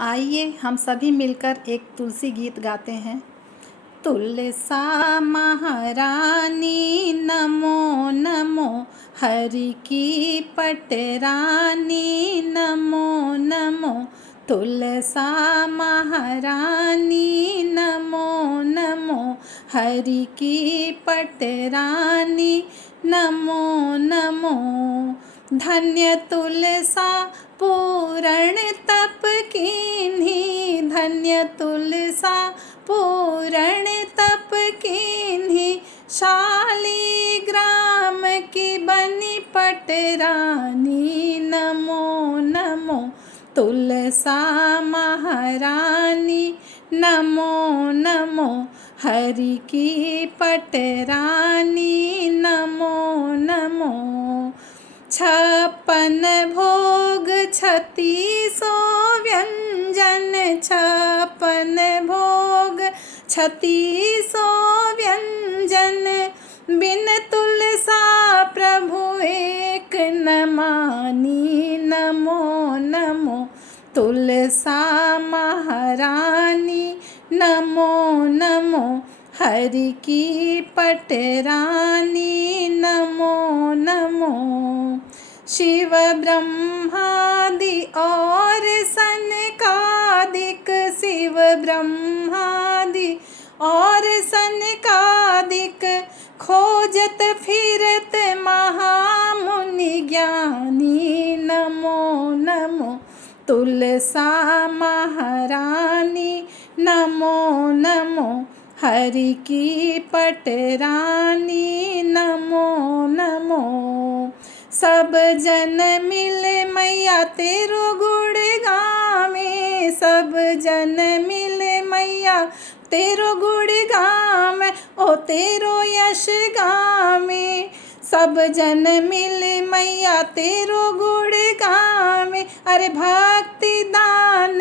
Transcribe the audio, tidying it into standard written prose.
आइए हम सभी मिलकर एक तुलसी गीत गाते हैं। तुलसा महारानी नमो नमो, हरि की पटरानी नमो नमो। तुलसा महारानी नमो नमो, हरि की पटरानी नमो नमो। धन्य तुलसा पूरण तप कीन्ही, धन्य तुलसा पूरण तप कीन्ही। शालिग्राम की बनी पटरानी नमो नमो। तुलसा महारानी नमो नमो, हरि की पटरानी नमो नमो। 56 भोग 36 व्यंजन, 56 भोग 36 व्यंजन। बिन तुलसा प्रभु एक न मानी नमो नमो। तुलसा महारानी नमो नमो, हरि की पटरानी नमो नमो। शिव ब्रह्मादि और सनकादिक, शिव ब्रह्मादि और सनकादिक। खोजत फिरत महामुनि ज्ञानी नमो नमो। तुलसा महारानी नमो नमो, हरि की पटरानी नमो नमो। सब जन मिल मैया तेरो गुण गावे, सब जन मिल मैया तेरो गुण गावे, ओ तेरो यश गावे। सब जन मिल मैया तेरो गुण गावे, अरे भक्ति दान